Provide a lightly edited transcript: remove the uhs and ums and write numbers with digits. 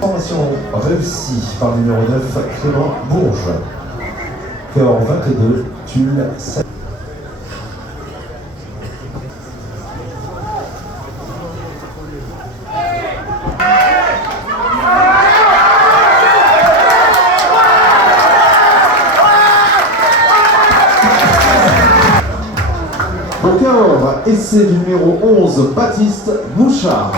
Formation réussie par le numéro 9, Clément Bourges. Cœur 22, Tulle 7. Au cœur, essai du numéro 11, Baptiste Mouchard.